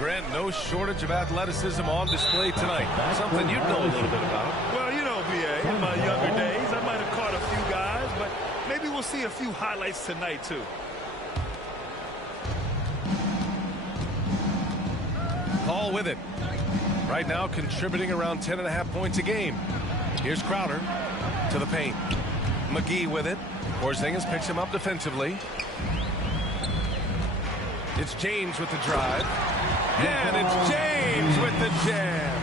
Grant, no shortage of athleticism on display tonight. Something you'd know a little bit about. Well, you know, BA, in my younger days, I might have caught a few guys, but maybe we'll see a few highlights tonight, too. Paul with it. Right now contributing around 10.5 points a game. Here's Crowder to the paint. McGee with it. Porzingis picks him up defensively. It's James with the drive. And it's James with the jam.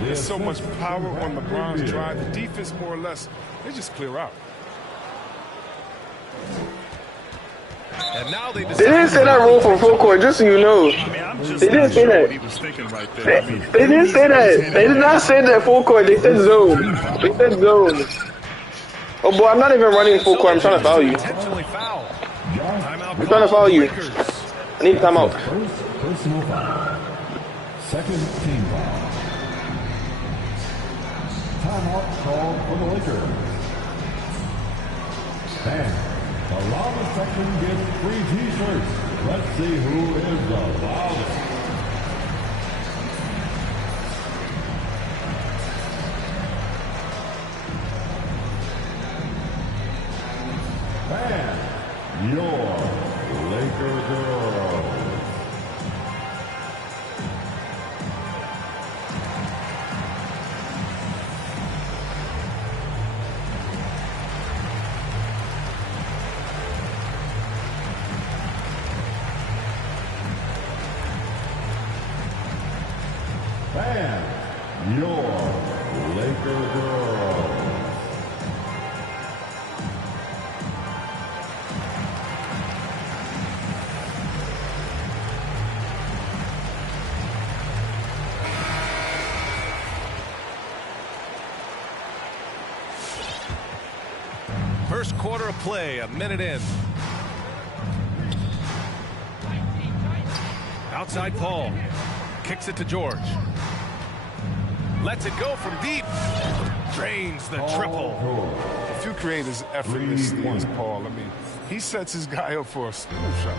There's so much power on LeBron's drive. The defense, more or less, they just clear out. And now they didn't say that rule for full court, just so you know. They didn't say that. They didn't say that. They did not say that full court. They said zone. They said zone. Oh boy, I'm not even running full court. I'm trying to foul you. I'm trying to foul you. I need a timeout. Personal foul. Second team foul. Timeout called for the Lakers. And the loudest section gets free t-shirts. Let's see who is the loudest. And your Laker girls. And your Laker girls. First quarter of play, a minute in. Outside Paul. Kicks it to George. Lets it go from deep. Drains the triple. If you create as effortlessly as Paul, I mean, he sets his guy up for a spin shot.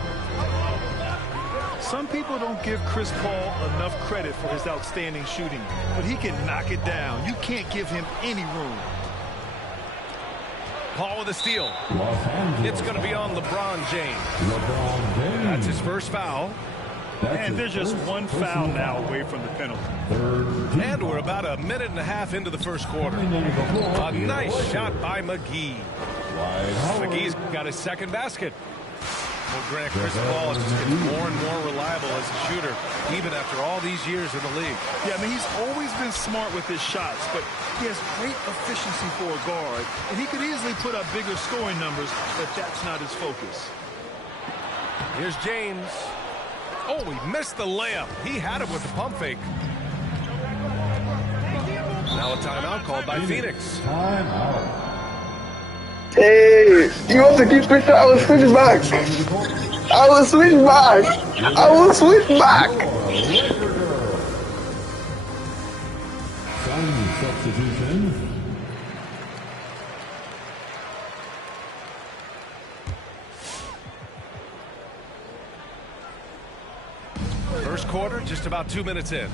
Some people don't give Chris Paul enough credit for his outstanding shooting, but he can knock it down. You can't give him any room. Paul with a steal. It's going to be on LeBron James. That's his first foul. And there's just one foul now away from the penalty. And we're about a minute and a half into the first quarter. A nice shot by McGee. McGee's got his second basket. Well, Grant, Chris Paul just gets more and more reliable as a shooter, even after all these years in the league. Yeah, I mean, he's always been smart with his shots, but he has great efficiency for a guard, and he could easily put up bigger scoring numbers, but that's not his focus. Here's James. Oh, he missed the layup. He had it with the pump fake. Now a timeout called by Phoenix. Timeout. Hey, you want to keep switching? I will switch back. I will switch back. I will switch back. Some substitutions. First quarter, just about 2 minutes in.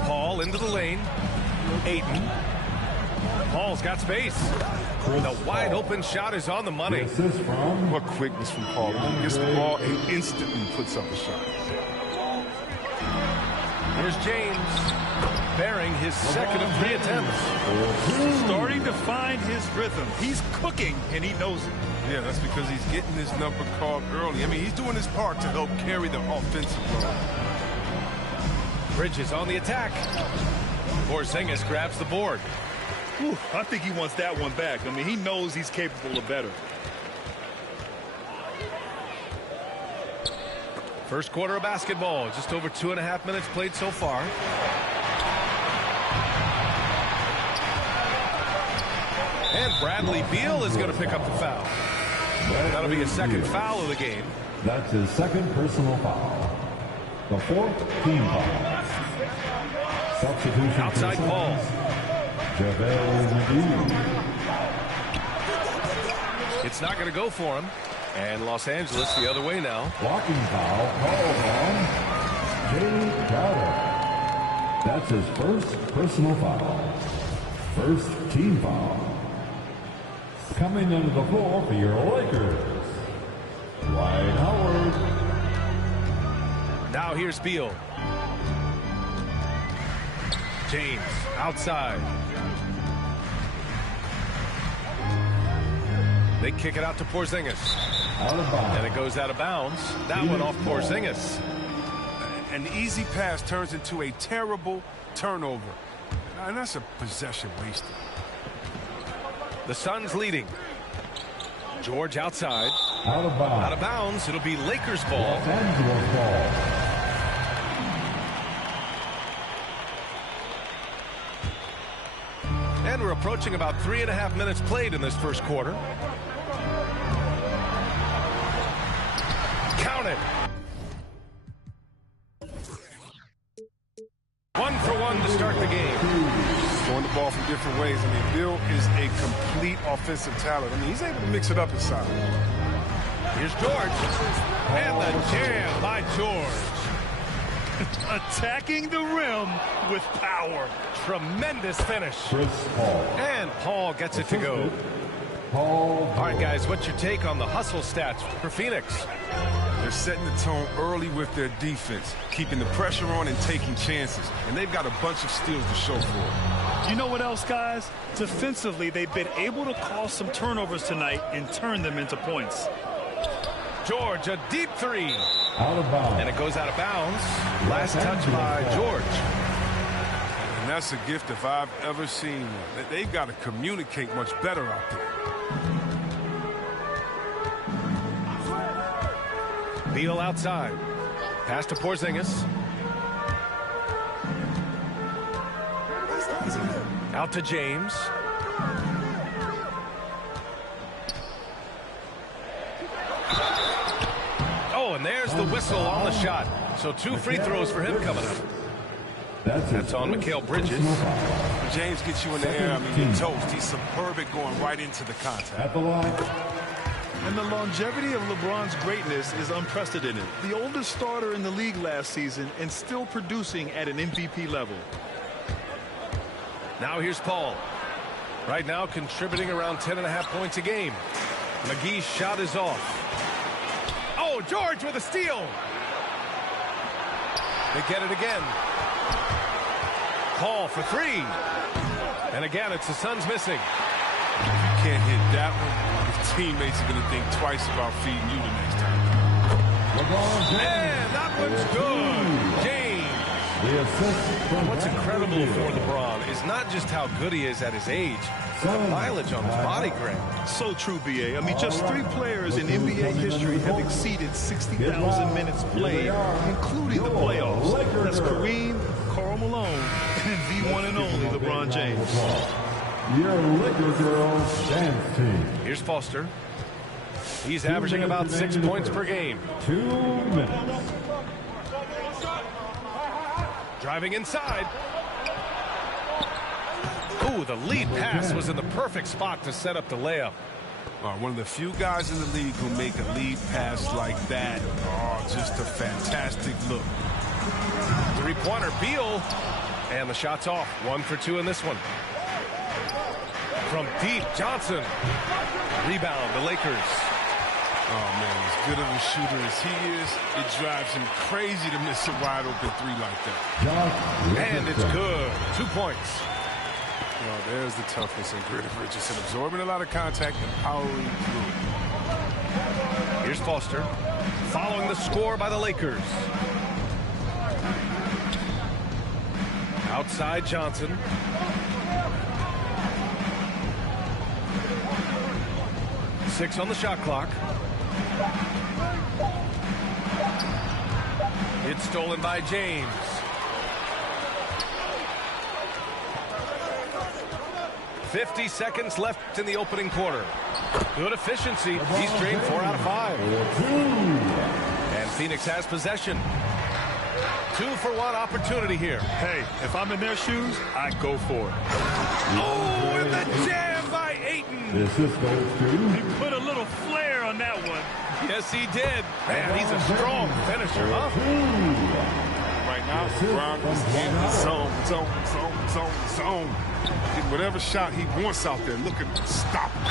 Paul into the lane. Ayton. Paul's got space. The wide open shot is on the money. What quickness from Paul. He gets the ball and instantly puts up a shot. Here's James. Bearing his second of 3 attempts. Starting to find his rhythm. He's cooking, and he knows it. Yeah, that's because he's getting his number called early. I mean, he's doing his part to help carry the offensive load. Bridges on the attack. Porzingis grabs the board. Whew, I think he wants that one back. I mean, he knows he's capable of better. First quarter of basketball. Just over 2.5 minutes played so far. And Bradley Beal is going to pick up the foul. That'll be his second foul of the game. That's his second personal foul. The fourth team foul. Substitution Outside Paul. It's not going to go for him. And Los Angeles the other way now. Blocking foul called on That's his first personal foul. First team foul. Coming into the floor for your Lakers, Dwight Howard. Now here's Beal. James outside. They kick it out to Porzingis. Out of bounds. And it goes out of bounds. That one off Porzingis. An easy pass turns into a terrible turnover. And that's a possession wasted. The Suns leading. George outside. Out of bounds. Out of bounds. It'll be Lakers ball. Los Angeles ball. And we're approaching about 3.5 minutes played in this first quarter. Count it. 1 for 1 to start the game. Throwing the ball from different ways. I mean, Bill is a complete offensive talent. I mean, he's able to mix it up inside. Here's George. And the jam by George. Attacking the rim with power. Tremendous finish. Chris Paul. And Paul gets it to go. Paul. All right, guys, what's your take on the hustle stats for Phoenix? They're setting the tone early with their defense, keeping the pressure on and taking chances. And they've got a bunch of steals to show for it. You know what else, guys? Defensively, they've been able to cause some turnovers tonight and turn them into points. George, a deep three. Out of bounds. And it goes out of bounds. Last touch by George. And that's a gift if I've ever seen one. They've got to communicate much better out there. Beal outside. Pass to Porzingis. Out to James. Oh, and there's the whistle on the shot. So 2 free throws for him coming up. That's on Mikal Bridges. James gets you in the air. I mean, you're toast. He's superb at going right into the contact. At the line. And the longevity of LeBron's greatness is unprecedented. The oldest starter in the league last season and still producing at an MVP level. Now here's Paul. Right now contributing around 10.5 points a game. McGee's shot is off. Oh, George with a steal. They get it again. Paul for 3. And again, it's the Suns missing. Can't hit that one. His teammates are going to think twice about feeding you the next time. And that one's good. James. What's incredible for LeBron is not just how good he is at his age, but the mileage on his body grade. So true, B.A. I mean, just 3 players in NBA history have exceeded 60,000 minutes played, including the playoffs. That's Kareem, Karl Malone, and the one and only LeBron James. Your Laker girls dance team. Here's Foster. He's averaging about 6 points per game. 2 minutes. Driving inside. Ooh, the lead pass was in the perfect spot to set up the layup. One of the few guys in the league who make a lead pass like that. Oh, just a fantastic look. 3-pointer, Beal. And the shot's off. 1 for 2 in this one. From deep, Johnson. Rebound, the Lakers. Oh, man, as good of a shooter as he is, it drives him crazy to miss a wide-open 3 like that. And it's good. 2 points. Well, there's the toughness and grit of Richardson, absorbing a lot of contact and powering through it. Here's Foster, following the score by the Lakers. Outside Johnson. Six on the shot clock. It's stolen by James. .50 seconds left in the opening quarter. Good efficiency. He's drained 4 out of 5. And Phoenix has possession. 2-for-1 opportunity here. Hey, if I'm in their shoes, I go for it. Oh, and the jam by Ayton. This is goes to. He put a little flair on that one. Yes, he did. Man, he's a strong finisher, huh? out, Broncos in the zone. Get whatever shot he wants out there. Look at him. Stop him.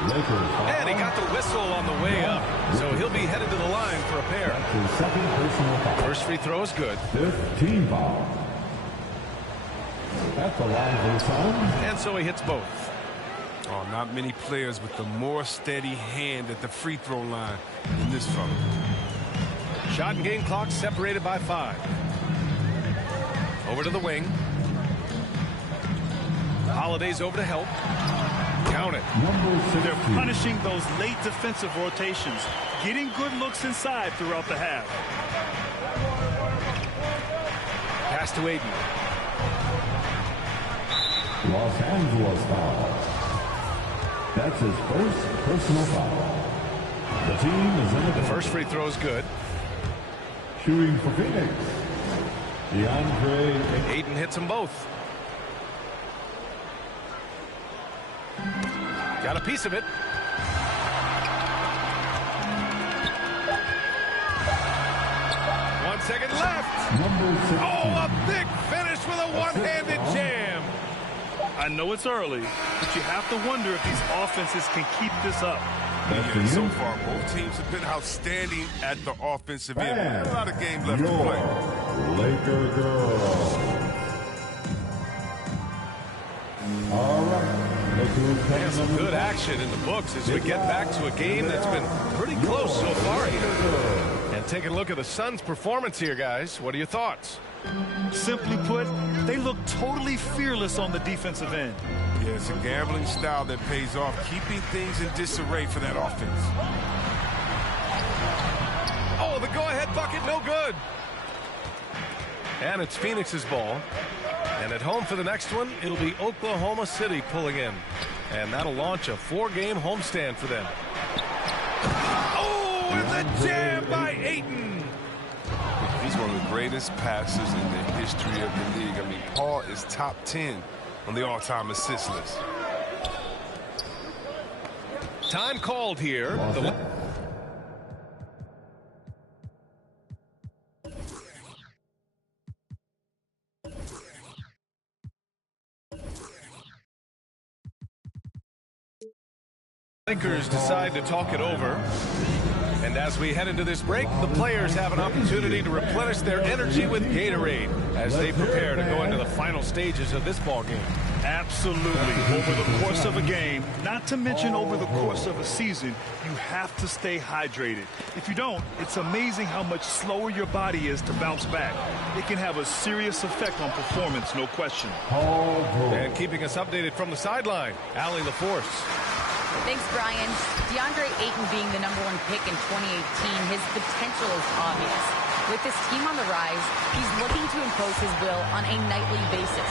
And he got the whistle on the way up, so he'll be headed to the line for a pair. First free throw is good. 15 foul. That's a line for some. And so he hits both. Oh, not many players with the more steady hand at the free throw line than this fella. Shot and game clock separated by 5. Over to the wing. Holiday's over to help. Count it. They're punishing those late defensive rotations, getting good looks inside throughout the half. Pass to Aiden. Los Angeles foul. That's his first personal foul. The team is in The first free throw is good. Shooting for Phoenix. Aiden hits them both. Got a piece of it. One second left. Oh, a big finish with a one-handed jam. I know it's early, but you have to wonder if these offenses can keep this up. Yeah, so far, both teams have been outstanding at the offensive end. A lot of game left to play. Laker girl. All right. And some good action in the books as we get back to a game that's been pretty close so far here. And taking a look at the Suns' performance here, guys. What are your thoughts? Simply put, they look totally fearless on the defensive end. Yeah, it's a gambling style that pays off, keeping things in disarray for that offense. Oh, the go-ahead bucket, no good. And it's Phoenix's ball. And at home for the next one, it'll be Oklahoma City pulling in. And that'll launch a 4-game homestand for them. Oh, and the jam by Ayton. He's one of the greatest passers in the history of the league. I mean, Paul is top 10 on the all-time assist list. Time called here. Lakers decide to talk it over. And as we head into this break, the players have an opportunity to replenish their energy with Gatorade as they prepare to go into the final stages of this ball game. Absolutely. Over the course of a game, not to mention over the course of a season, you have to stay hydrated. If you don't, it's amazing how much slower your body is to bounce back. It can have a serious effect on performance, no question. And keeping us updated from the sideline, Allie LaForce. Thanks, Brian. DeAndre Ayton being the #1 pick in 2018, his potential is obvious. With this team on the rise, he's looking to impose his will on a nightly basis.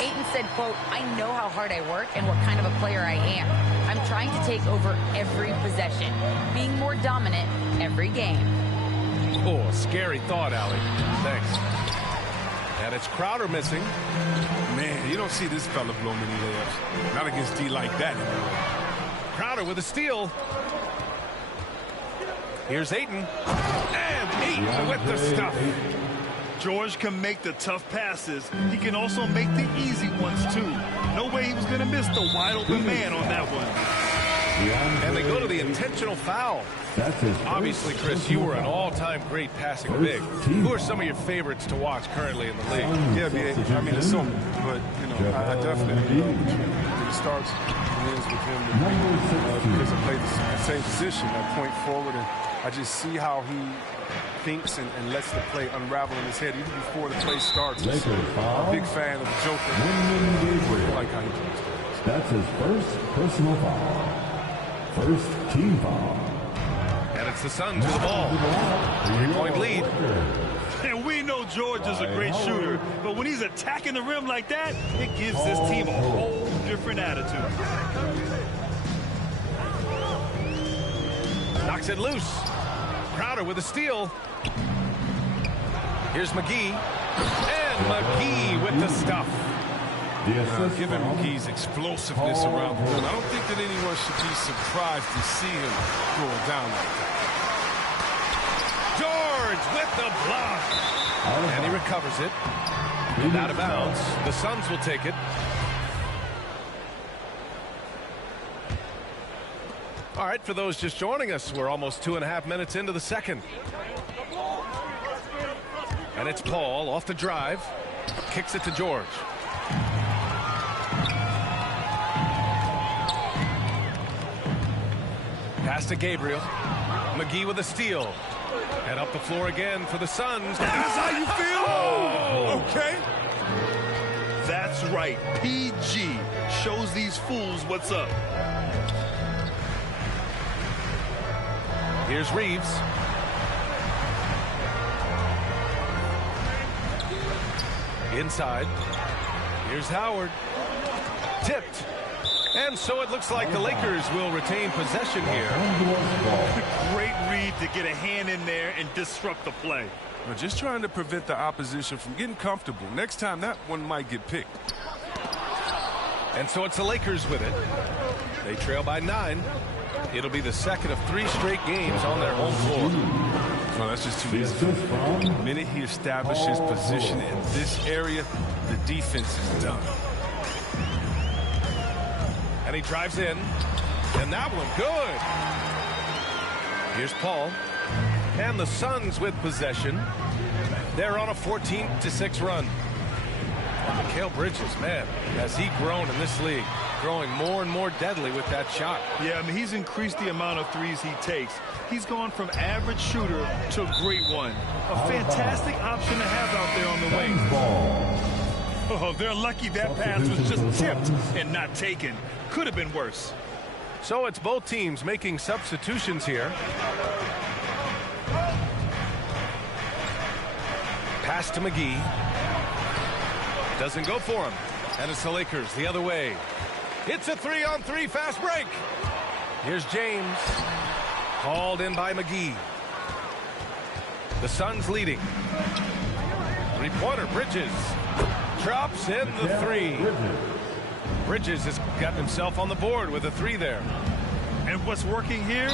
Ayton said, quote, "I know how hard I work and what kind of a player I am. I'm trying to take over every possession, being more dominant every game." Oh, scary thought, Allie. Thanks. And it's Crowder missing. Man, you don't see this fella blow many layups. Not against D like that. Crowder with a steal. Here's Ayton. And Ayton with the stuff. George can make the tough passes. He can also make the easy ones, too. No way he was going to miss the wide-open man on that one. And they go to the intentional foul. Obviously, Chris, you were an all-time great passing big. Who are some of your favorites to watch currently in the league? Yeah, I mean, it's so, but, you know, I definitely it starts and ends with him because I play the same position, I point forward, and I just see how he thinks and lets the play unravel in his head even before the play starts. I'm a big fan of Joker. I like how he plays. That's his first personal foul. First team foul. And it's the Suns with the ball. 3-point lead. And we know George is a great shooter, but when he's attacking the rim like that, it gives this team a whole different attitude. Knocks it loose. Crowder with a steal. Here's McGee. And McGee with the stuff. Given McGee's explosiveness around the rim, I don't think that anyone should be surprised to see him throw it down like that. George with the block. And he recovers it. Out of bounds. The Suns will take it. All right, for those just joining us, we're almost 2.5 minutes into the second. And it's Paul off the drive. Kicks it to George. Pass to Gabriel. McGee with a steal. And up the floor again for the Suns. That's how you feel? Oh, okay. That's right. PG shows these fools what's up. Here's Reeves. Inside. Here's Howard. Tipped. And so it looks like the Lakers will retain possession here. Great read to get a hand in there and disrupt the play. We're just trying to prevent the opposition from getting comfortable. Next time, that one might get picked. And so it's the Lakers with it. They trail by 9. It'll be the second of 3 straight games on their home floor. Well, that's just too easy. The minute he establishes position in this area, the defense is done. And he drives in. And that one good. Here's Paul. And the Suns with possession. They're on a 14-6 run. Mikal Bridges, man, has he grown in this league? Growing more and more deadly with that shot. Yeah, I mean, he's increased the amount of threes he takes. He's gone from average shooter to a great one. A fantastic option to have out there on the wing. Oh, they're lucky that pass was just tipped and not taken. Could have been worse. So it's both teams making substitutions here. Pass to McGee. Doesn't go for him. And it's the Lakers the other way. It's a 3-on-3 fast break. Here's James. Called in by McGee. The Suns leading. 3-pointer, Bridges. Drops in the 3. Bridges has gotten himself on the board with a 3 there. And what's working here,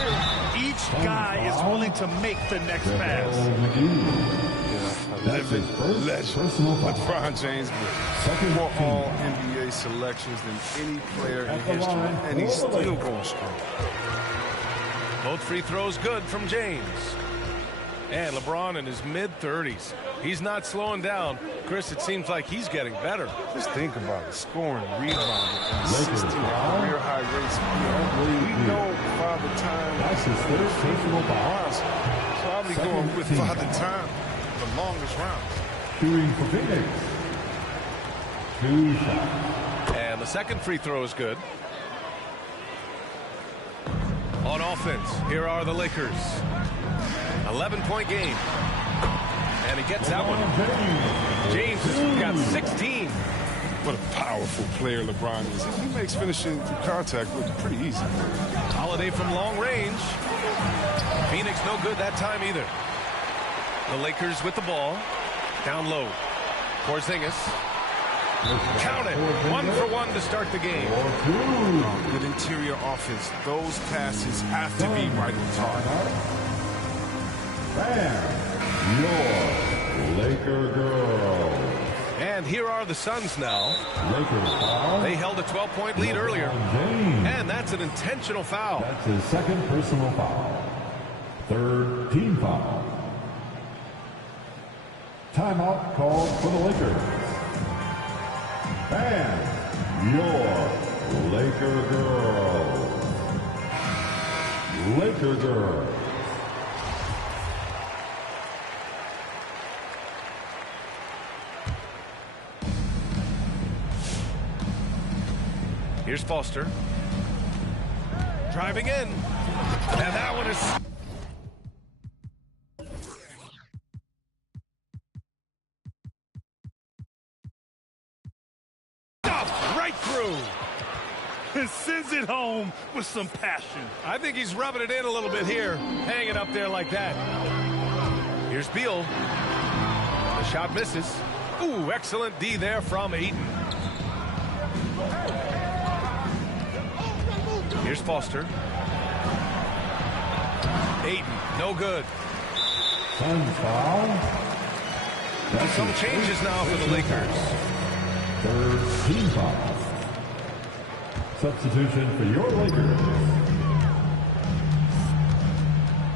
each guy is willing to make the next pass. Legend. LeBron James with more all NBA selections than any player in history, and he's still going strong. Both free throws good from James. And LeBron in his mid-30s. He's not slowing down. Chris, it seems like he's getting better. Just think about it. Scoring, rebounding, and assisting at career high rates. We know Father Time. That's his third personal foul. So I'll be going with Father Time the longest round. Shooting for Phoenix. 2 shots. And the second free throw is good. On offense, here are the Lakers. 11-point game. And he gets that one. James has got 16. What a powerful player LeBron is. He makes finishing through contact look pretty easy. Holiday from long range. Phoenix no good that time either. The Lakers with the ball. Down low. Porzingis. Count it. 1 for 1 to start the game. Good interior offense. Those passes have to be right on target. Bam! Your Laker girls. And here are the Suns now. Lakers foul. They held a 12-point lead earlier. And that's an intentional foul. That's his second personal foul. Third team foul. Timeout called for the Lakers. And your Laker girls. Laker girls. Here's Foster. Driving in. And that one is... right through. And sends it home with some passion. I think he's rubbing it in a little bit here. Hanging up there like that. Here's Beal. The shot misses. Ooh, excellent D there from Ayton. Here's Foster. Ayton, no good. Suns foul. Some changes now for the Lakers. Third team foul. Substitution for your Lakers.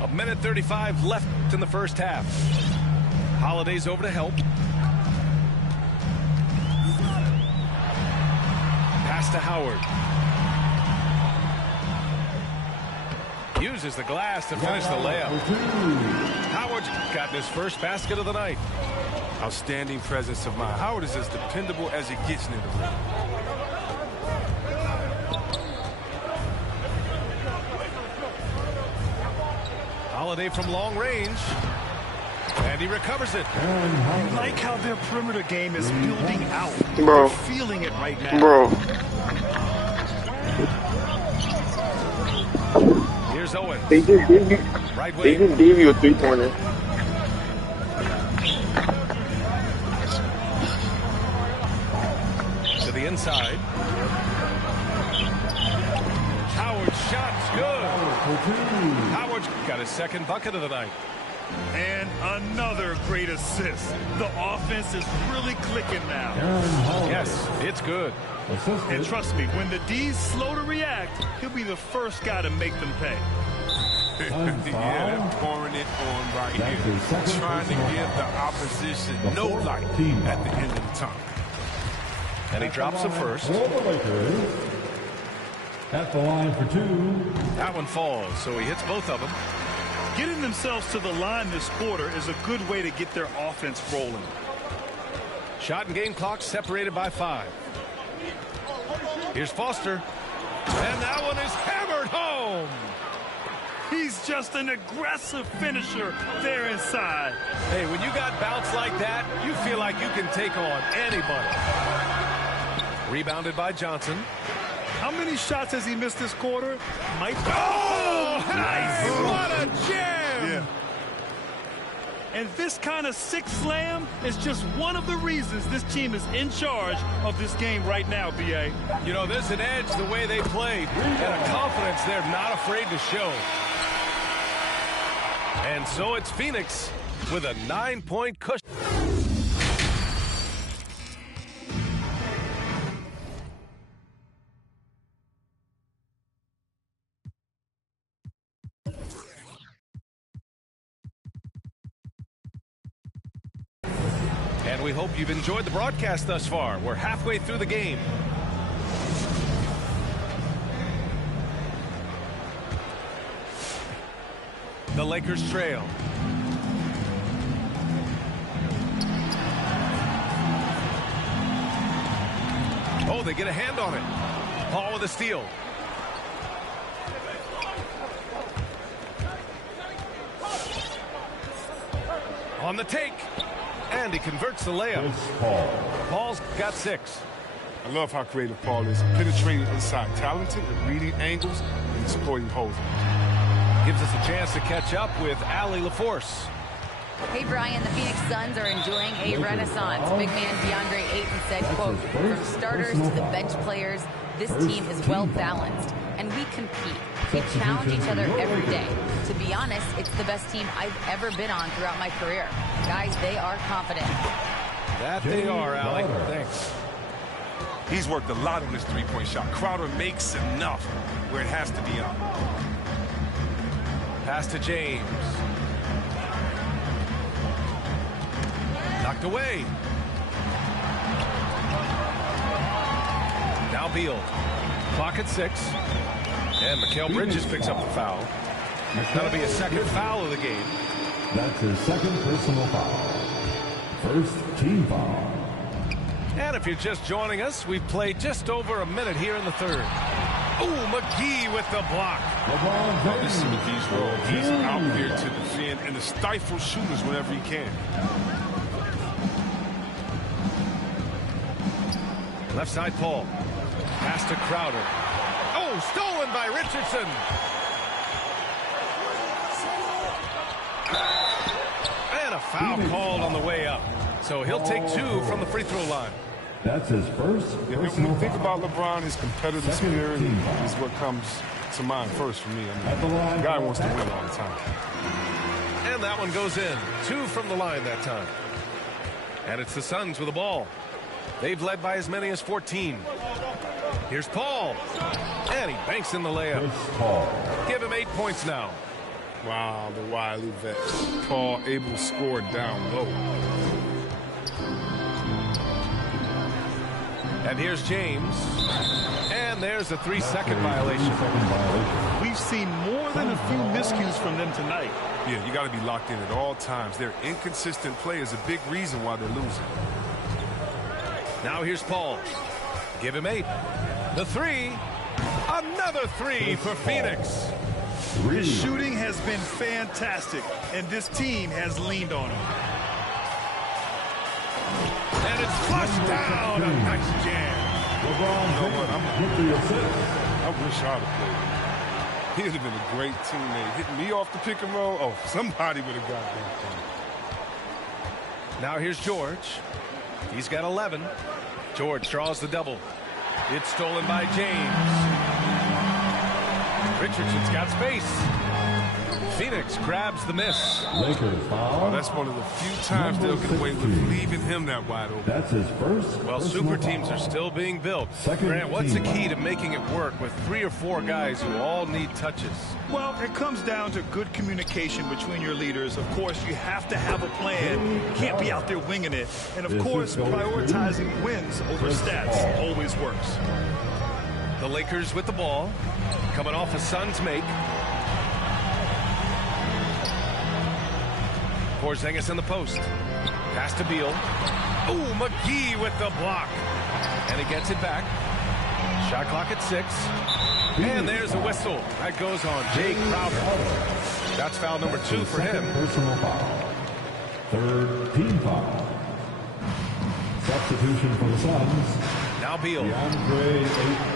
A minute 35 left in the first half. Holiday's over to help. Pass to Howard. Uses the glass to finish the layup. Howard's gotten his first basket of the night. Outstanding presence of mind. Howard is as dependable as it gets near the rim. Holiday from long range. And he recovers it. I like how their perimeter game is building out. Bro. They're feeling it right now. Bro. Here's Owen. They just gave you, Right they wing. just gave you a three-pointer. To the inside. Howard's shot's good. Howard's got his second bucket of the night. And another great assist. The offense is really clicking now. Yes, it's good. And trust me, when the D's slow to react, he'll be the first guy to make them pay. Yeah, they're pouring it on right here. Trying to give the opposition no light at the end of the time. And he drops the first. At the line for two. That one falls, so he hits both of them. Getting themselves to the line this quarter is a good way to get their offense rolling. Shot and game clock separated by 5. Here's Foster. And that one is hammered home. He's just an aggressive finisher there inside. Hey, when you got bounce like that, you feel like you can take on anybody. Rebounded by Johnson. How many shots has he missed this quarter? Might be. Oh, nice. What a jam. Yeah. And this kind of sick slam is just one of the reasons this team is in charge of this game right now, B.A. You know, there's an edge the way they played and a confidence they're not afraid to show. And so it's Phoenix with a 9-point cushion. And we hope you've enjoyed the broadcast thus far. We're halfway through the game. The Lakers trail. Oh, they get a hand on it. Paul with a steal. On the take. And he converts the layup. Paul's got 6. I love how creative Paul is. Penetrating inside, talented at reading angles and exploiting holes. Gives us a chance to catch up with Allie LaForce. Hey, Brian, the Phoenix Suns are enjoying a renaissance. Big man DeAndre Ayton said, quote, from starters to the bench players, this team is well-balanced, and we compete. We challenge each other every day. To be honest, it's the best team I've ever been on throughout my career. Guys, they are confident. That they are, Allie. Thanks. He's worked a lot on this three-point shot. Crowder makes enough where it has to be on. Pass to James. Knocked away. Now Beal. Clock at 6. And Mikal Bridges picks up the foul. That'll be a second foul of the game. That's his second personal foul. First team foul. And if you're just joining us, we've played just over a minute here in the third. Ooh, McGee with the block. Oh, this is McGee's role. He's out here to defend and to stifle shooters whenever he can. Left side, Paul. Pass to Crowder. Oh, stolen by Richardson. And a foul called on the way up. So he'll take 2 from the free throw line. That's his first. Yeah, when you think about LeBron, his competitive spirit is what comes to mind first for me. I mean, the guy wants to win all the time. And that one goes in. 2 from the line that time. And it's the Suns with the ball. They've led by as many as 14. Here's Paul. And he banks in the layup. Give him 8 points now. Wow, the wily vet. Paul able to score down low. And here's James. And there's a 3-second violation. We've seen more than a few miscues from them tonight. Yeah, you got to be locked in at all times. Their inconsistent play is a big reason why they're losing. Now here's Paul. Give him 8. The 3. Another 3 for Phoenix. His shooting has been fantastic, and this team has leaned on him. And it's flushed down. A nice jam. You know what? I wish I'd have played him. He'd have been a great teammate. Hitting me off the pick and roll. Oh, somebody would have got that thing. Now here's George. He's got 11. George draws the double. It's stolen by James. Richardson's got space. Phoenix grabs the miss. Oh, that's one of the few times they'll get away with leaving him that wide open. That's his first. Well, super teams are still being built. Grant, what's the key to making it work with 3 or 4 guys who all need touches? Well, it comes down to good communication between your leaders. Of course, you have to have a plan. You can't be out there winging it. And, of course, prioritizing wins over stats always works. The Lakers with the ball. Coming off a Suns make. Porzingis in the post. Pass to Beal. Ooh, McGee with the block. And he gets it back. Shot clock at 6. And there's a whistle. That goes on Jay Crowder. That's foul number 2 for him. Personal foul. 3rd team foul. Substitution for the Suns. Now Beal. DeAndre Ayton.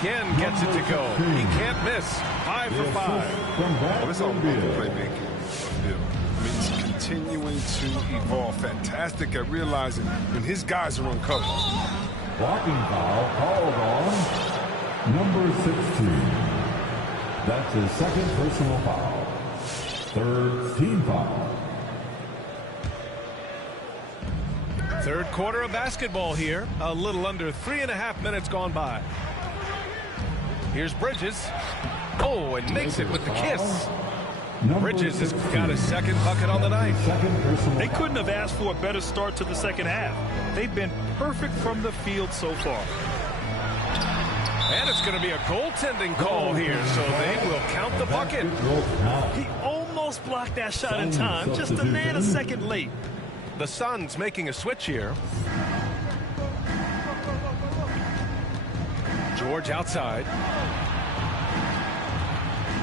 Again gets it to go. He can't miss. 5 for 5. Well, it's all about the playmaking of Bill. I mean, he's continuing to evolve. Fantastic at realizing when his guys are uncovered. Blocking foul called on number 16. That's his 2nd personal foul. 3rd team foul. 3rd quarter of basketball here. A little under 3.5 minutes gone by. Here's Bridges. Oh, and makes it with the kiss. Bridges has got his 2nd bucket on the night. They couldn't have asked for a better start to the 2nd half. They've been perfect from the field so far. And it's going to be a goaltending call here, so they will count the bucket. He almost blocked that shot in time, just a nanosecond late. The Suns making a switch here. George outside.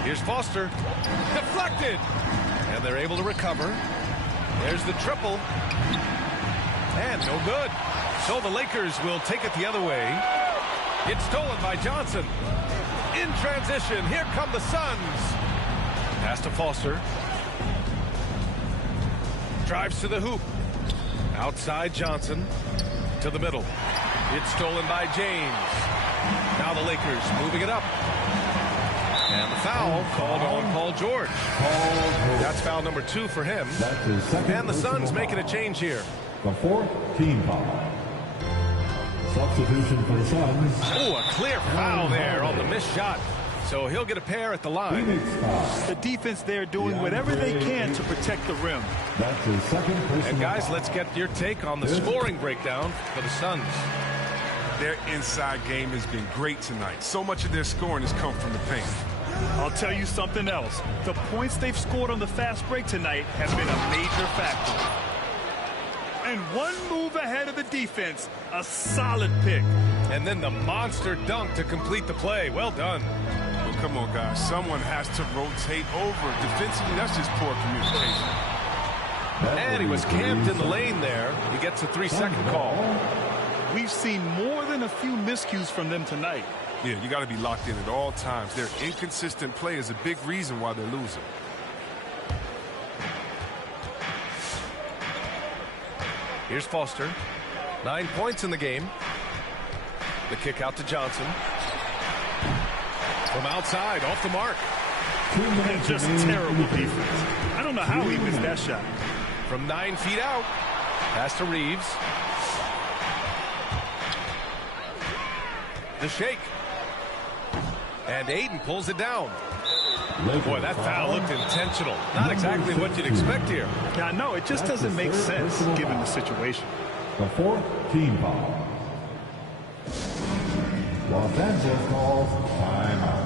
Here's Foster. Deflected. And they're able to recover. There's the triple. And no good. So the Lakers will take it the other way. It's stolen by Johnson. In transition, here come the Suns. Pass to Foster. Drives to the hoop. Outside Johnson. To the middle. It's stolen by James. Now the Lakers moving it up. And the foul called on Paul George. That's foul number 2 for him. And the Suns making a change here. The 4th team foul. Substitution for the Suns. Oh, a clear foul there on the missed shot. So he'll get a pair at the line. The defense there doing whatever they can to protect the rim. That's his 2nd personal. And guys, let's get your take on the scoring breakdown for the Suns. Their inside game has been great tonight. So much of their scoring has come from the paint. I'll tell you something else. The points they've scored on the fast break tonight have been a major factor. And one move ahead of the defense, a solid pick. And then the monster dunk to complete the play. Well done. Well, come on, guys. Someone has to rotate over. Defensively, that's just poor communication. And he was camped in the lane there. He gets a 3-second call. We've seen more than a few miscues from them tonight. Yeah, you got to be locked in at all times. Their inconsistent play is a big reason why they're losing. Here's Foster. 9 points in the game. The kick out to Johnson. From outside, off the mark. Just terrible defense. I don't know how he missed that shot. From 9 feet out. Pass to Reeves. The shake. And Aiden pulls it down. Boy, that foul looked intentional. Not exactly what you'd expect here. Yeah, no, it just doesn't make sense given the situation. The 4th team foul. Los Angeles calls timeout.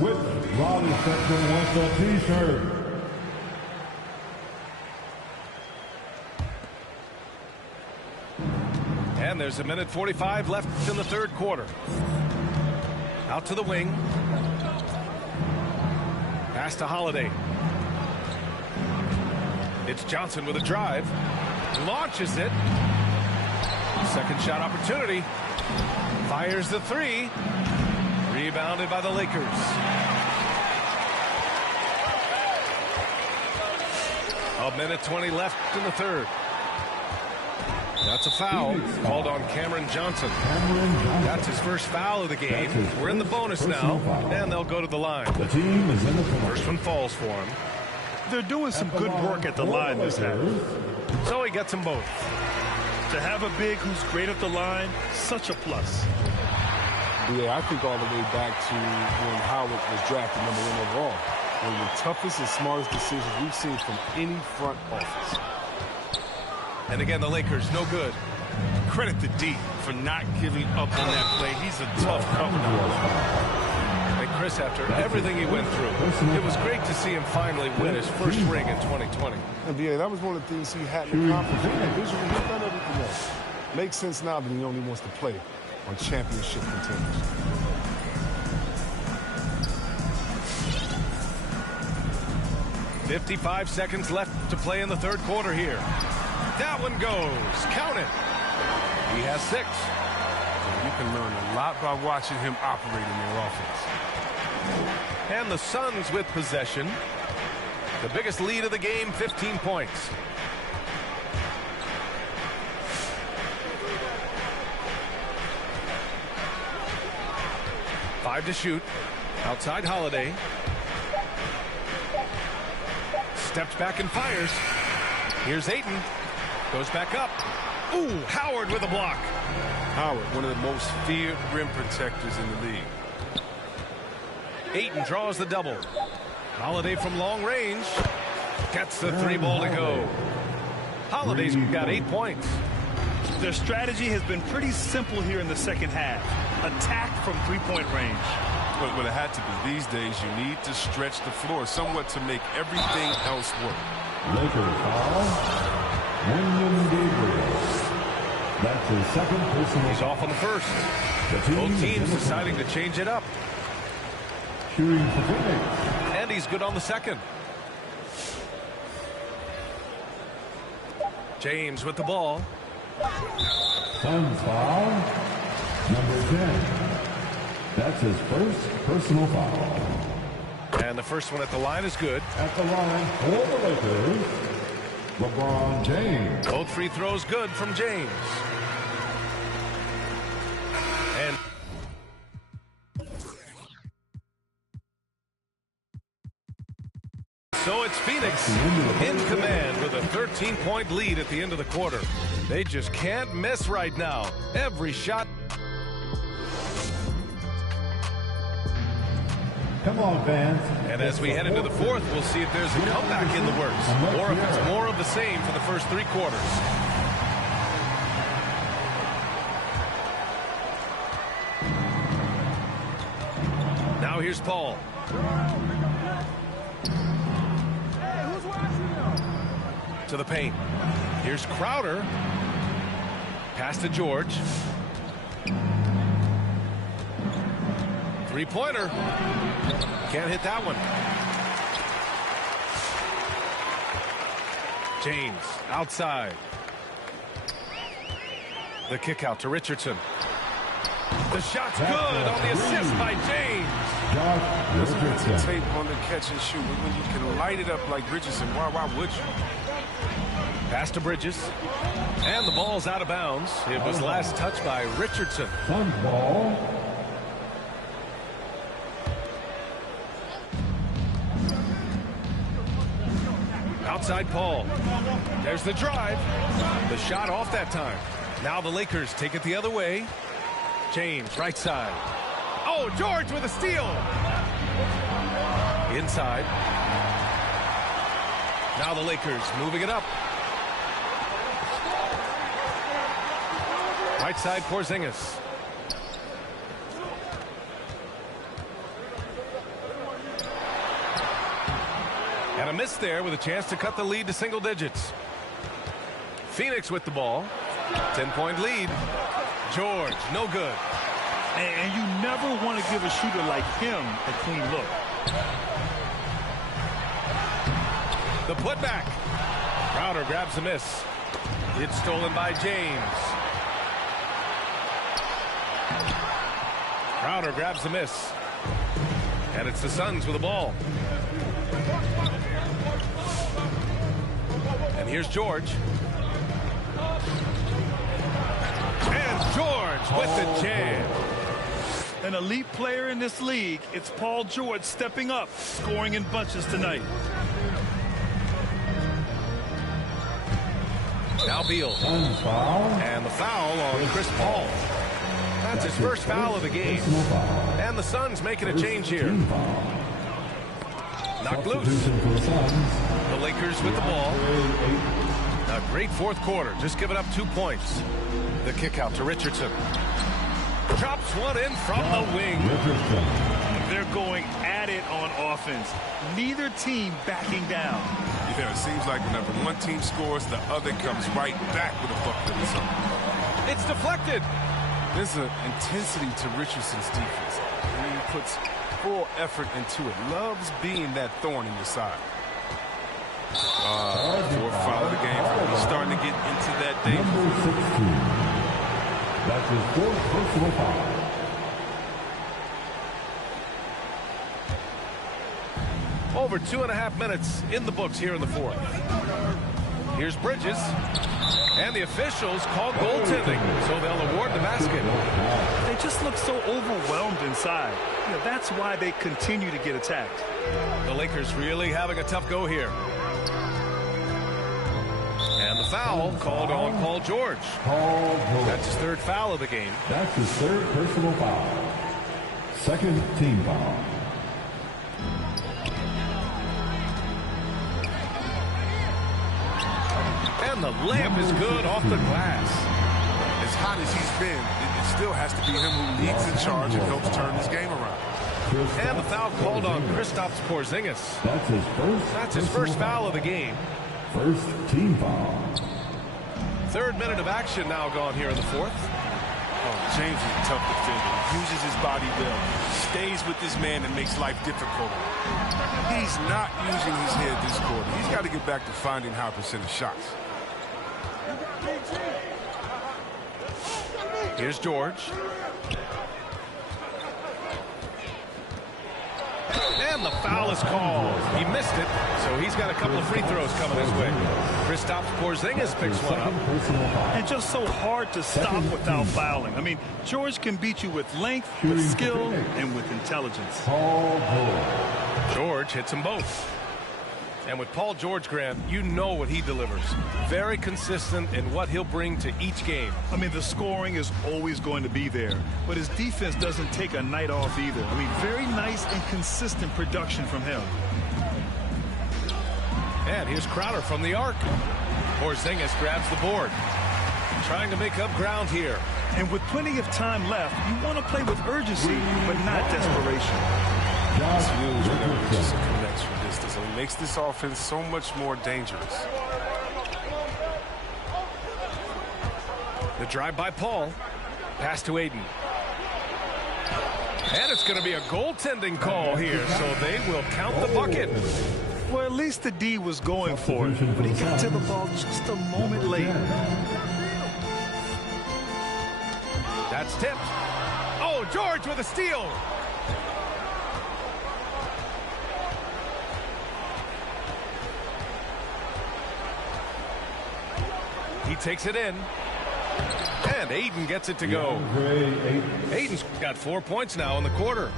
Which Raleigh section wants a t-shirt? And there's 1:45 left in the third quarter. Out to the wing. Pass to Holiday. It's Johnson with a drive. Launches it. Second shot opportunity. Fires the 3. Rebounded by the Lakers. A minute 20 left in the third. That's a foul called on Cameron Johnson. That's his first foul of the game. We're in the bonus now, and they'll go to the line. The team is in the first one falls for him. They're doing some good work at the line this half. So he gets them both. To have a big who's great at the line, such a plus. Yeah, I think all the way back to when Howard was drafted #1 overall. One of the toughest and smartest decisions we've seen from any front office. And again, the Lakers, no good. Credit to D for not giving up on that play. He's a tough cover. And Chris, after everything he went through, it was great to see him finally win his first ring in 2020. And yeah, that was one of the things he had in confidence. Visually, he's done everything else. Makes sense now that he only wants to play on championship contenders. .55 seconds left to play in the third quarter here. That one goes. Count it. He has 6. You can learn a lot by watching him operate in their offense. And the Suns with possession. The biggest lead of the game, 15 points. Five to shoot. Outside Holiday. Steps back and fires. Here's Ayton. Goes back up. Ooh, Howard with a block. Howard, one of the most feared rim protectors in the league. Ayton draws the double. Holiday from long range. Gets the 3 ball to go. Holiday's got 8 points. Their strategy has been pretty simple here in the second half. Attack from 3-point range. What it had to be. These days, you need to stretch the floor somewhat to make everything else work. Lakers foul. William Gabriel. That's his second personal. He's off on the first. Both teams deciding to change it up. Shooting for Phoenix. And he's good on the second. James with the ball. Suns foul. Number 10. That's his first personal foul. And the first one at the line is good. At the line for the Lakers, LeBron James. Both free throws good from James. And so it's Phoenix in command with a 13-point lead at the end of the quarter. They just can't miss right now. Every shot. Come on, fans. And as we head into the fourth, we'll see if there's a comeback in the works, or if it's more of the same for the first 3 quarters. Now here's Paul. To the paint. Here's Crowder. Pass to George. 3-pointer. Can't hit that one. James outside. The kick out to Richardson. The shot's good on the assist by James. Doesn't hesitate on the catch and shoot. When you can light it up like Richardson, why would you? Pass to Bridges. And the ball's out of bounds. It was last touched by Richardson. Suns ball. Outside Paul. There's the drive. The shot off that time. Now the Lakers take it the other way. James, right side. Oh, George with a steal. Inside. Now the Lakers moving it up. Right side, Porzingis. And a miss there with a chance to cut the lead to single digits. Phoenix with the ball. 10-point lead. George, no good. And you never want to give a shooter like him a clean look. The putback. Crowder grabs a miss. It's stolen by James. Crowder grabs the miss. And it's the Suns with the ball. And here's George. And George with the jam. An elite player in this league, it's Paul George stepping up, scoring in bunches tonight. Now Beal. And the foul on Chris Paul. That's his first foul of the game. And the Suns making a change here. Knocked loose. The Lakers with the ball. A great fourth quarter. Just giving up 2 points. The kick out to Richardson. Drops one in from the wing. They're going at it on offense. Neither team backing down. Yeah, it seems like whenever one team scores, the other comes right back with a bucket or something. It's deflected. There's an intensity to Richardson's defense. I mean, he puts full effort into it. Loves being that thorn in your side. Fourth foul of the game. He's starting to get into that danger. Number 16. That's his fourth personal foul. Over 2.5 minutes in the books here in the fourth. Here's Bridges. And the officials call goaltending, so they'll award the basket. They just look so overwhelmed inside. You know, that's why they continue to get attacked. The Lakers really having a tough go here. And the foul called on Paul George. That's his third foul of the game. That's his third personal foul. Second team foul. And the layup is good off the glass. As hot as he's been, it still has to be him who leads the charge and helps turn this game around. And the foul called on Kristaps Porzingis. That's his first foul of the game. First team foul. Third minute of action now gone here in the fourth. Oh, James is a tough defender. He uses his body well. Stays with this man and makes life difficult. He's not using his head this quarter. He's got to get back to finding high percentage shots. Here's George. And the foul is called. He missed it, so he's got a couple of free throws coming his way. Kristaps Porzingis picks one up. And just so hard to stop without fouling. I mean, George can beat you with length, with skill, and with intelligence. George hits them both. And with Paul George, Grant, you know what he delivers. Very consistent in what he'll bring to each game. I mean, the scoring is always going to be there, but his defense doesn't take a night off either. I mean, very nice and consistent production from him. And here's Crowder from the arc. Porzingis grabs the board. Trying to make up ground here. And with plenty of time left, you want to play with urgency, but not desperation. It's huge whenever it just connects from distance. It makes this offense so much more dangerous. The drive by Paul. Pass to Aiden. And it's going to be a goaltending call here, so they will count the bucket. Well, at least the D was going for it, but he got to the ball just a moment late. That's tipped. Oh, George with a steal. He takes it in. And Aiden gets it to go. Aiden's got 4 points now in the quarter.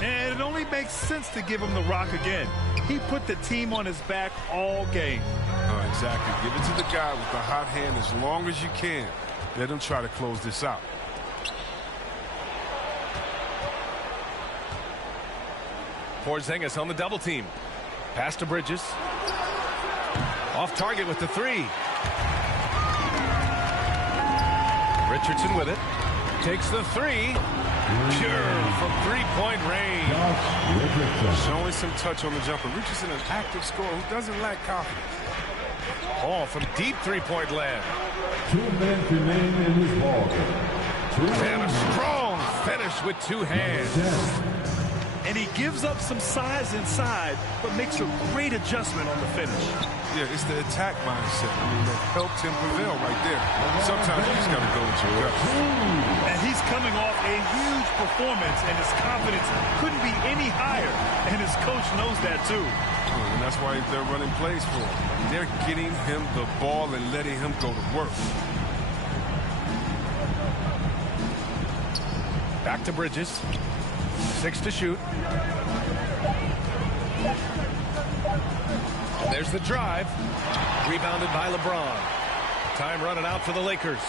And it only makes sense to give him the rock again. He put the team on his back all game. Oh, exactly. Give it to the guy with the hot hand as long as you can. Let him try to close this out. Porzingis on the double team. Pass to Bridges. Off target with the three. Richardson with it. Takes the three. Pure from three-point range. Showing some touch on the jumper. Richardson, an active scorer who doesn't lack confidence. Ball from deep three-point land. 2 minutes remain in this ball game. And a strong finish with two hands. And he gives up some size inside, but makes a great adjustment on the finish. Yeah, it's the attack mindset. I mean, that helped him prevail right there. Sometimes you just got to go with your gut. And he's coming off a huge performance, and his confidence couldn't be any higher. And his coach knows that, too. And that's why they're running plays for him. They're getting him the ball and letting him go to work. Back to Bridges. 6 to shoot. There's the drive. Rebounded by LeBron. Time running out for the Lakers.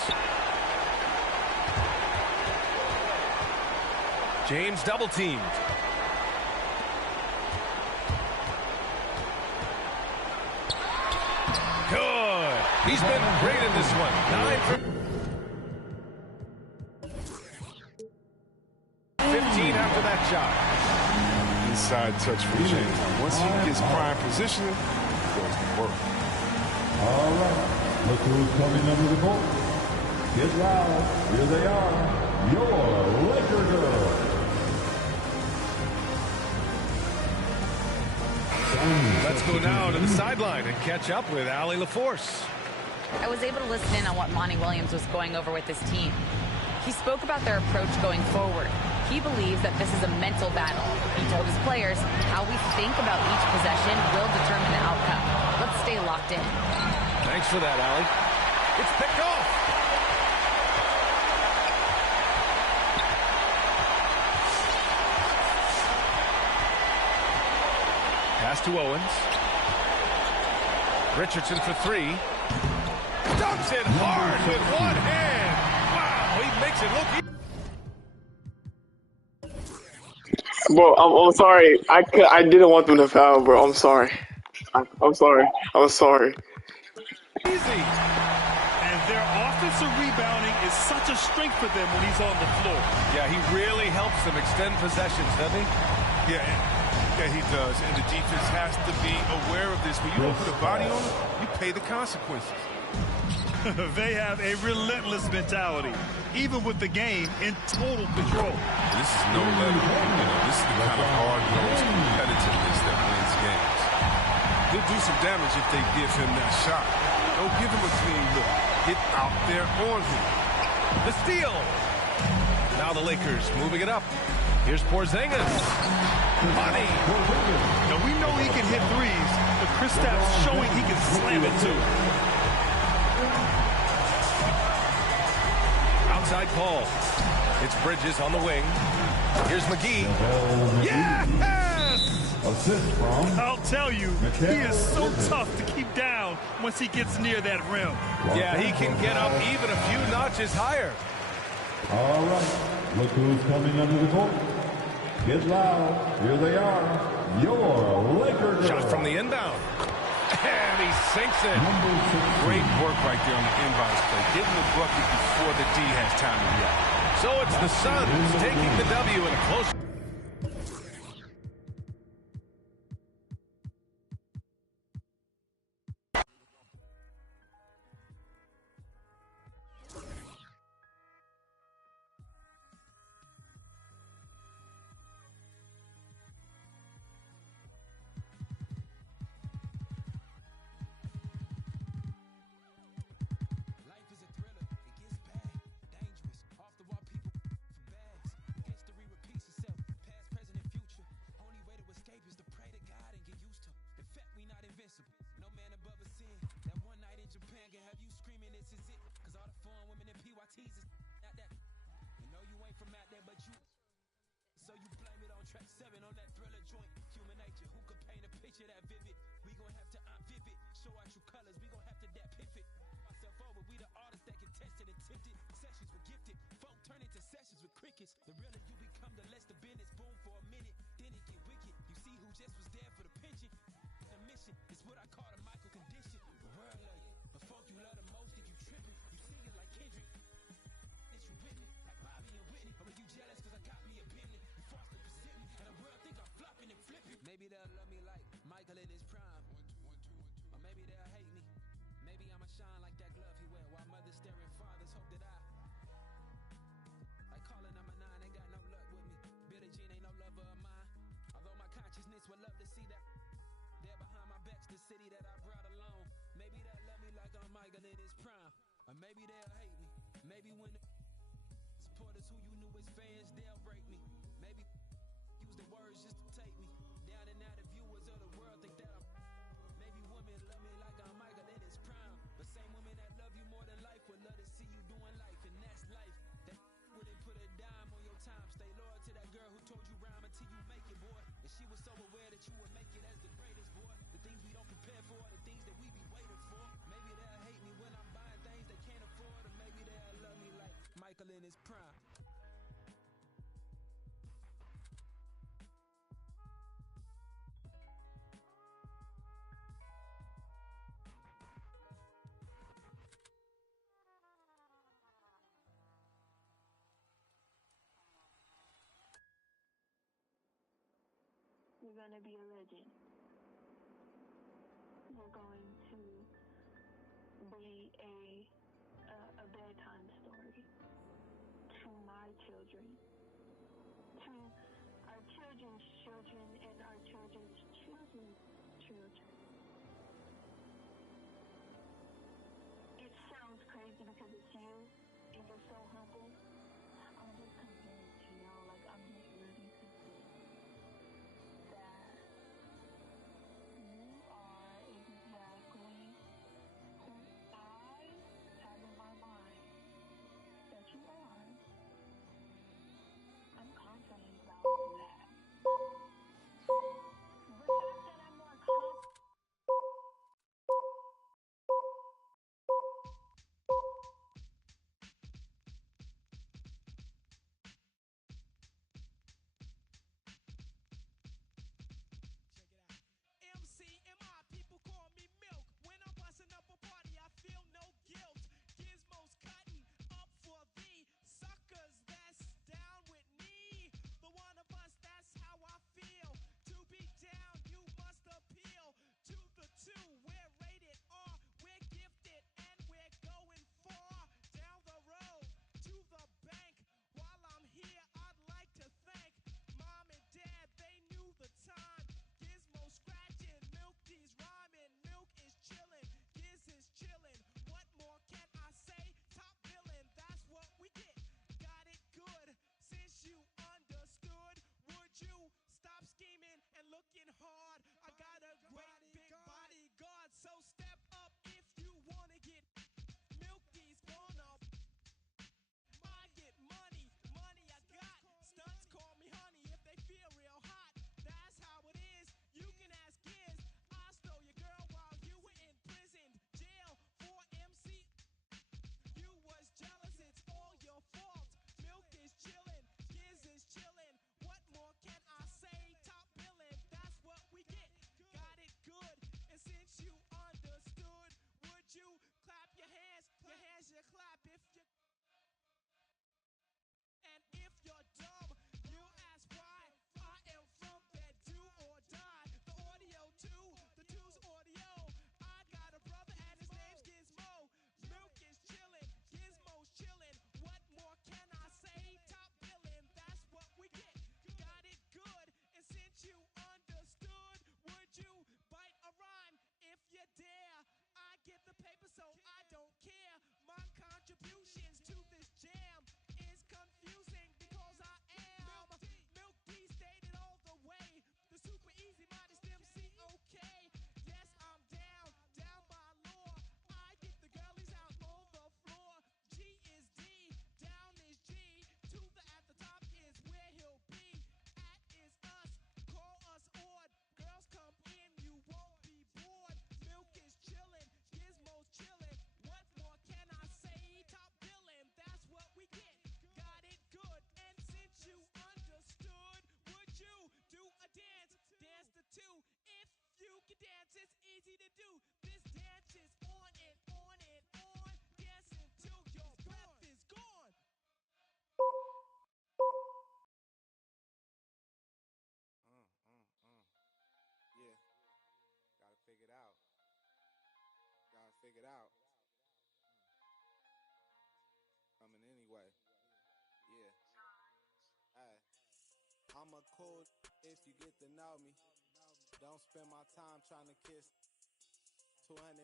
James double teamed. Good. He's been great in this one. 9 for 15 after that shot. Inside touch for James. Once he gets prime positioning, he goes to work. All right. Look who's coming under the court. Get loud. Here they are. Your Laker girls. Let's go now to the sideline and catch up with Allie LaForce. I was able to listen in on what Monty Williams was going over with his team. He spoke about their approach going forward. He believes that this is a mental battle. He told his players how we think about each possession will determine the outcome. Let's stay locked in. Thanks for that, Allie. It's picked off. Pass to Owens. Richardson for three. Dumps it hard with one hand. Wow, he makes it look easy. Bro, I'm sorry. I didn't want them to foul, bro. I'm sorry. I'm sorry. I'm sorry. Easy. And their offensive rebounding is such a strength for them when he's on the floor. Yeah, he really helps them extend possessions, doesn't he? Yeah, he does. And the defense has to be aware of this. When you don't put a body on it, you pay the consequences. They have a relentless mentality, even with the game in total control. This is no level. This is the kind of hard-nosed competitiveness that wins games. He'll do some damage if they give him that shot. Don't give him a clean look. Get out there on him. The steal. Now the Lakers moving it up. Here's Porzingis. Money. Now we know he can hit threes, but Kristaps showing he can slam it too. Outside call. It's Bridges on the wing. Here's McGee. Yes! Assist from. I'll tell you, he is so tough to keep down once he gets near that rim. Yeah, he can get up even a few notches higher. All right. Look who's coming under the court. Get loud. Here they are. Your Laker girls. Shot from the inbound. And he sinks it. Great work right there on the inbounds play. Getting the bucket before the D has time to react. So it's the Suns taking the W in a close. so you blame it on track 7 on that thriller joint. Human nature, who could paint a picture that vivid? We gon' have to vivid, show our true colors, we gon' have to that pivot. Myself over, we the artists that can test it and tempt it. Sessions were gifted, folk turn into sessions with crickets. The realer you become, the less the business. Boom for a minute, then it get wicked. You see who just was there for the pension. The mission is what I call the Michael condition. The world love you, but folk you love the most if you tripping. You sing it like Kendrick. It's you with me, like Bobby and Whitney. Or are you jealous cause I got me a Bentley? You falsely present me, and the world think I'm flopping and flipping. Maybe they'll love me like Michael in his prime. Or maybe they'll hate me. Maybe I'ma shine like that glove he wear, while mothers staring fathers hope that I like calling number 9, ain't got no luck with me. Billie Jean ain't no lover of mine. Although my consciousness would love to see that. There behind my back's the city that I brought along. Maybe they'll love me like I'm Michael in his prime. Or maybe they'll hate me. Maybe when the supporters who you knew as fans, they'll break me. Maybe use the words just to take me down, and now the viewers of the world think that I'm. Maybe women love me like I'm Michael in his prime. But same women that love you more than life would love to see you doing life, and that's life. That wouldn't put a dime on your time. Stay loyal to that girl who told you rhyme until you make it, boy. And she was so aware that you would make it as the greatest, boy. The things we don't prepare for are the things that we be waiting for. Maybe they'll hate me when I'm buying things they can't afford, or maybe they'll love me like Michael in his prime. You're gonna be a legend. You're going to be a bedtime story to my children, to our children's children, and our children's children's children. It sounds crazy because it's you, and you're so humble. I'm just convinced, you know, like I'm just really convinced that you are exactly who I have in my mind that you are. I'm confident about that. The fact that I'm more figure it out. Gotta figure it out. Coming anyway. Yeah. Hey. I'm a cool if you get to know me. Don't spend my time trying to kiss. 250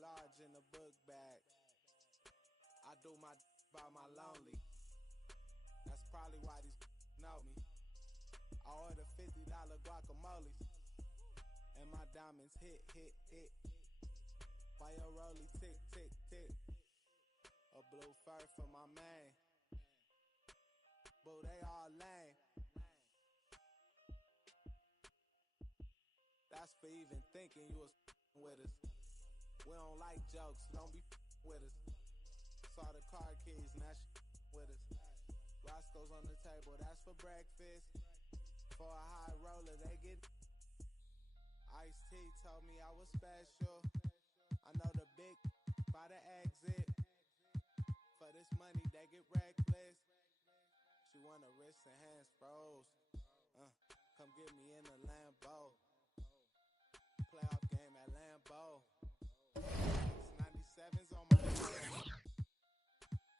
large in the book bag. I do my by my lonely. That's probably why these know me. I order $50 guacamole. And my diamonds hit. By your rollie tick, tick, tick. A blue fur for my man. Boo, they all lame. That's for even thinking you was with us. We don't like jokes, don't be with us. Saw the car keys, now with us. Roscoe's on the table, that's for breakfast. For a high roller, they get. Ice-T told me I was special. I know the big by the exit. For this money, they get reckless. She want her wrists and hands froze. Come get me in the Lambo. Playoff game at Lambeau. 97's on my wrist.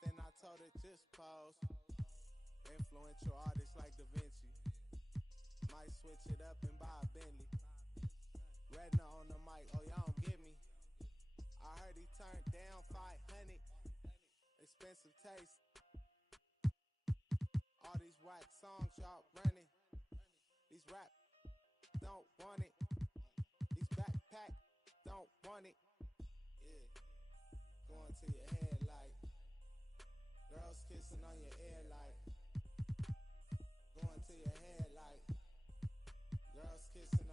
Then I told her just pose. Influential artists like Da Vinci. Might switch it up and buy a Bentley. Redna on the mic, oh y'all don't get me. I heard he turned down 500. Expensive taste. All these whack songs y'all running. These rap don't want it. These backpack don't want it. Yeah. Going to your head like girls kissing on your ear like. Going to your head like girls kissing